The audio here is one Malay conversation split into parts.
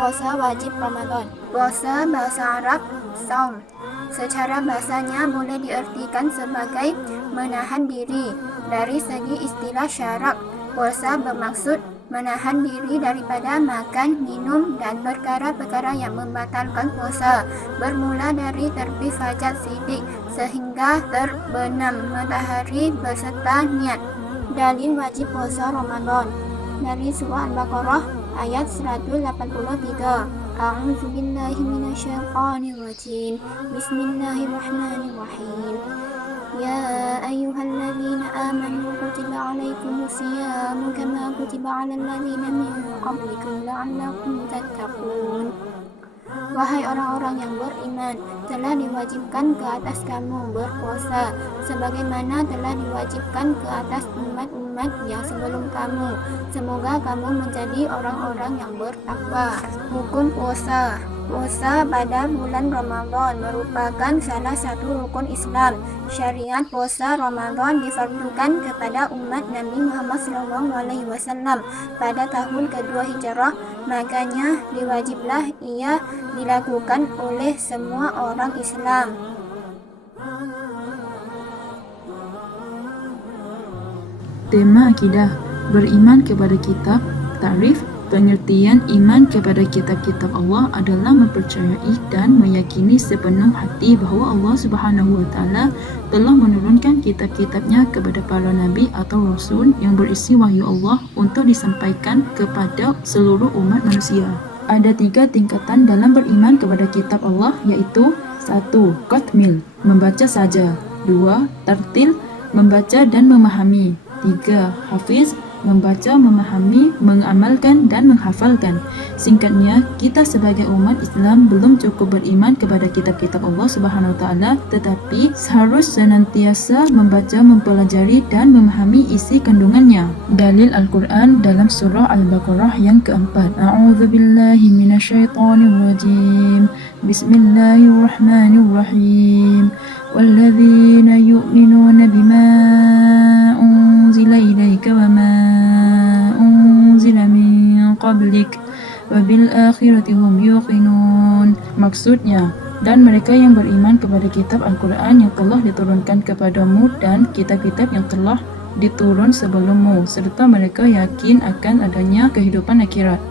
Puasa wajib Ramadan. Puasa bahasa Arab saum. Secara bahasanya boleh diartikan sebagai menahan diri. Dari segi istilah syarak, puasa bermaksud menahan diri daripada makan, minum, dan perkara-perkara yang membatalkan puasa, bermula dari terbit fajar sidik sehingga terbenam matahari beserta niat. Dalil wajib puasa Ramadan dari surah Al-Baqarah ayat 183. A'udzubillahi minasyaitonirrajim. Bismillahirrahmanirrahim. Ya ayyuhalladzina amanu kutiba alaikumus siyamu kama kutiba alal ladzina min qablikum la'allakum tattaqun. Wahai orang-orang yang beriman, telah diwajibkan ke atas kamu berpuasa, sebagaimana telah diwajibkan ke atas umat-umat yang sebelum kamu. Semoga kamu menjadi orang-orang yang bertakwa. Hukum puasa. Puasa pada bulan Ramadan merupakan salah satu rukun Islam. Syariat puasa Ramadan difardukan kepada umat Nabi Muhammad SAW pada tahun kedua Hijrah, makanya diwajiblah ia dilakukan oleh semua orang Islam. Tema akidah, beriman kepada kitab. Tarif, pengertian iman kepada kitab-kitab Allah adalah mempercayai dan meyakini sepenuh hati bahawa Allah Subhanahu wa taala telah menurunkan kitab-kitabnya kepada para nabi atau rasul yang berisi wahyu Allah untuk disampaikan kepada seluruh umat manusia. Ada 3 tingkatan dalam beriman kepada kitab Allah, iaitu 1. Qatmil, membaca saja. 2. Tartil, membaca dan memahami. 3. Hafiz, membaca, memahami, mengamalkan dan menghafalkan. Singkatnya, kita sebagai umat Islam belum cukup beriman kepada kitab-kitab Allah Subhanahu wa taala, tetapi harus senantiasa membaca, mempelajari dan memahami isi kandungannya. Dalil Al-Quran dalam surah Al-Baqarah yang keempat. A'udzubillahi minasyaitonirrajim. Bismillahirrahmanirrahim. Walladzina yu'minuna bima unzila ilaika wa ma unzila min qablik wa bil akhirati hum yuqinun. Maksudnya, dan mereka yang beriman kepada kitab Al-Quran yang telah diturunkan kepadamu dan kitab-kitab yang telah diturun sebelummu, serta mereka yakin akan adanya kehidupan akhirat.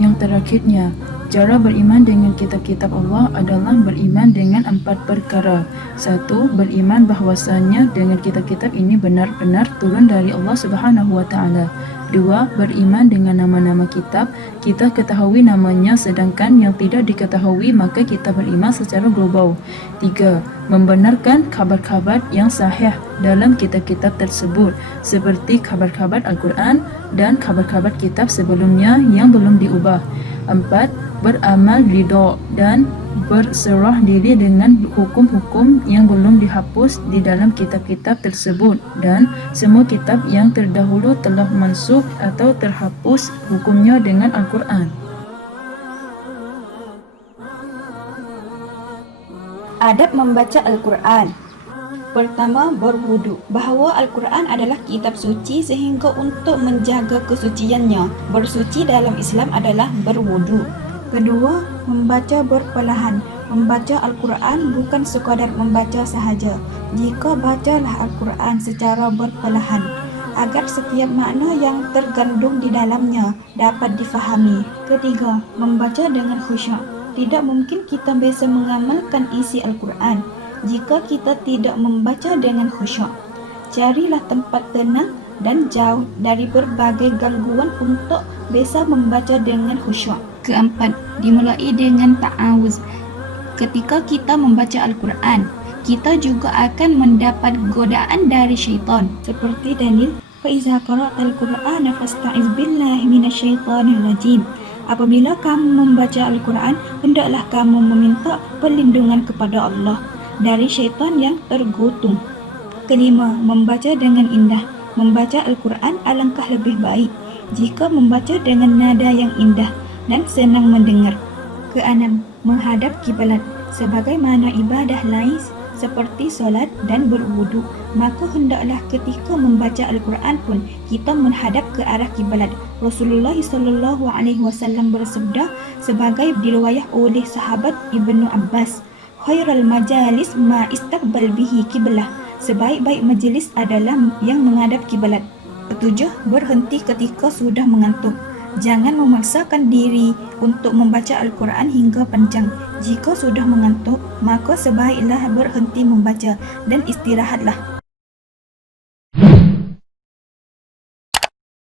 Yang terakhirnya, cara beriman dengan kitab-kitab Allah adalah beriman dengan 4 perkara. 1. Beriman bahwasanya dengan kitab-kitab ini benar-benar turun dari Allah Subhanahu wa taala. 2. Beriman dengan nama-nama kitab, kita ketahui namanya sedangkan yang tidak diketahui maka kita beriman secara global. 3. Membenarkan khabar-khabar yang sahih dalam kitab-kitab tersebut seperti khabar-khabar Al-Quran dan khabar-khabar kitab sebelumnya yang belum diubah. 4. Beramal ridha dan berserah diri dengan hukum-hukum yang belum dihapus di dalam kitab-kitab tersebut, dan semua kitab yang terdahulu telah mansukh atau terhapus hukumnya dengan Al-Quran. Adab membaca Al-Quran. Pertama, berwudu. Bahawa Al-Quran adalah kitab suci sehingga untuk menjaga kesuciannya, bersuci dalam Islam adalah berwudu. Kedua, membaca berperlahan. Membaca Al-Quran bukan sekadar membaca sahaja. Jika bacalah Al-Quran secara berperlahan, agar setiap makna yang terkandung di dalamnya dapat difahami. Ketiga, membaca dengan khusyuk. Tidak mungkin kita bisa mengamalkan isi Al-Quran jika kita tidak membaca dengan khusyuk. Carilah tempat tenang dan jauh dari berbagai gangguan untuk bisa membaca dengan khusyuk. Keempat, dimulai dengan ta'awuz. Ketika kita membaca Al-Quran, kita juga akan mendapat godaan dari syaitan. Seperti dalil, فَإِذَا قَرَأْتَ الْقُرْآنَ فَاسْتَعِذْ بِاللَّهِ مِنَ الشَّيْطَانِ الرَّجِيمِ. Apabila kamu membaca Al-Quran, hendaklah kamu meminta perlindungan kepada Allah dari syaitan yang tergutung. Kelima, membaca dengan indah. Membaca Al-Quran alangkah lebih baik jika membaca dengan nada yang indah dan senang mendengar. Keenam, menghadap kiblat. Sebagaimana ibadah lain seperti solat dan berwudu. Maka hendaklah ketika membaca Al-Quran pun kita menghadap ke arah kiblat. Rasulullah SAW bersabda sebagai diriwayah oleh sahabat Ibnu Abbas, khairul majalis ma istaqbal bihi kiblah. Sebaik-baik majlis adalah yang menghadap kiblat. Ketujuh, berhenti ketika sudah mengantuk. Jangan memaksakan diri untuk membaca Al-Quran hingga panjang. Jika sudah mengantuk, maka sebaiklah berhenti membaca dan istirahatlah.